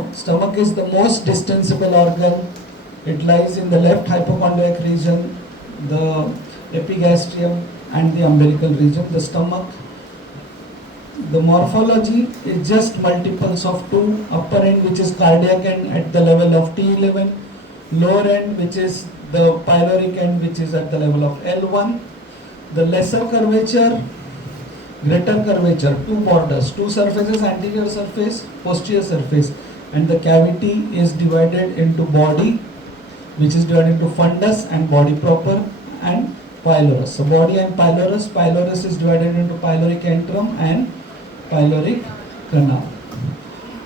So stomach is the most distensible organ. It lies in the left hypochondriac region, the epigastrium and the umbilical region. The stomach, the morphology is just multiples of 2, upper end which is cardiac end at the level of T11, lower end which is the pyloric end which is at the level of L1. The lesser curvature, greater curvature, 2 borders, 2 surfaces, anterior surface, posterior surface, and the cavity is divided into body, which is divided into fundus and body proper and pylorus. So body and pylorus, pylorus is divided into pyloric antrum and pyloric canal.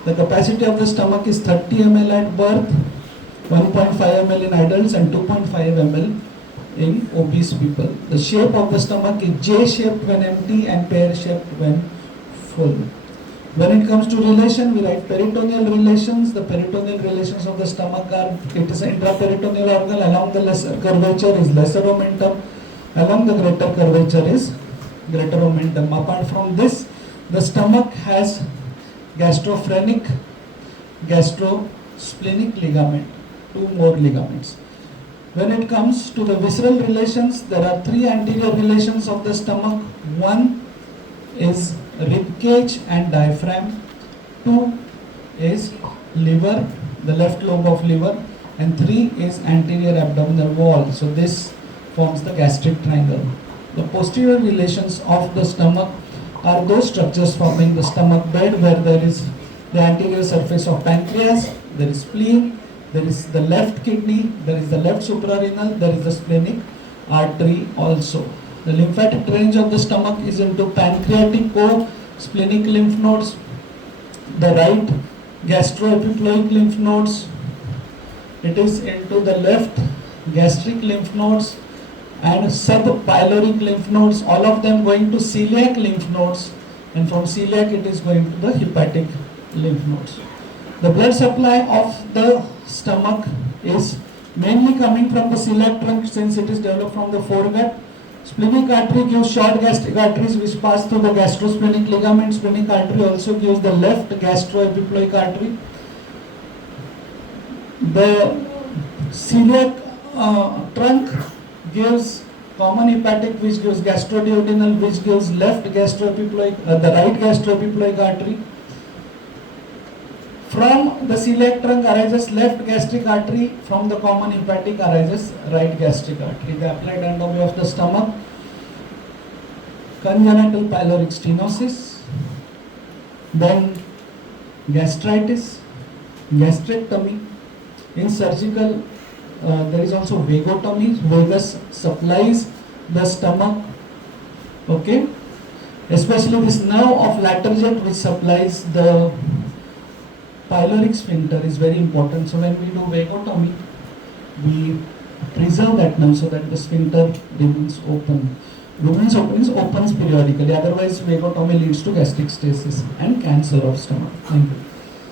The capacity of the stomach is 30 ml at birth, 1.5 ml in adults and 2.5 ml in obese people. The shape of the stomach is J-shaped when empty and pear-shaped when full. When it comes to relation, we write peritoneal relations. The peritoneal relations of the stomach are, it is an intraperitoneal organ. Along the lesser curvature is lesser omentum. Along the greater curvature is greater omentum. Apart from this, the stomach has gastrophrenic, gastrosplenic ligament, 2 more ligaments. When it comes to the visceral relations, there are 3 anterior relations of the stomach. 1 is rib cage and diaphragm. 2 is liver, the left lobe of liver, and 3 is anterior abdominal wall. So this forms the gastric triangle. The posterior relations of the stomach are those structures forming the stomach bed, where there is the anterior surface of pancreas, there is spleen, there is the left kidney, there is the left suprarenal, there is the splenic artery also. The lymphatic drainage of the stomach is into pancreatico-splenic lymph nodes, the right gastroepiploic lymph nodes, it is into the left gastric lymph nodes and subpyloric lymph nodes, all of them going to celiac lymph nodes, and from celiac it is going to the hepatic lymph nodes. The blood supply of the stomach is mainly coming from the celiac trunk, since it is developed from the foregut. Splenic artery gives short gastric arteries which pass through the gastrosplenic ligament. Splenic artery also gives the left gastroepiploic artery. The celiac trunk gives common hepatic, which gives gastroduodenal, which gives left gastroepiploic, the right gastroepiploic artery. From the celiac trunk arises left gastric artery, from the common hepatic arises right gastric artery. The applied anatomy of the stomach: congenital pyloric stenosis, then gastritis, gastrectomy. In surgical, there is also vagotomy. Vagus supplies the stomach, okay, especially this nerve of Laterjet which supplies the pyloric sphincter is very important. So when we do vagotomy, we preserve that nerve so that the sphincter remains open. Remains open is opens periodically, otherwise vagotomy leads to gastric stasis and cancer of stomach. Thank you.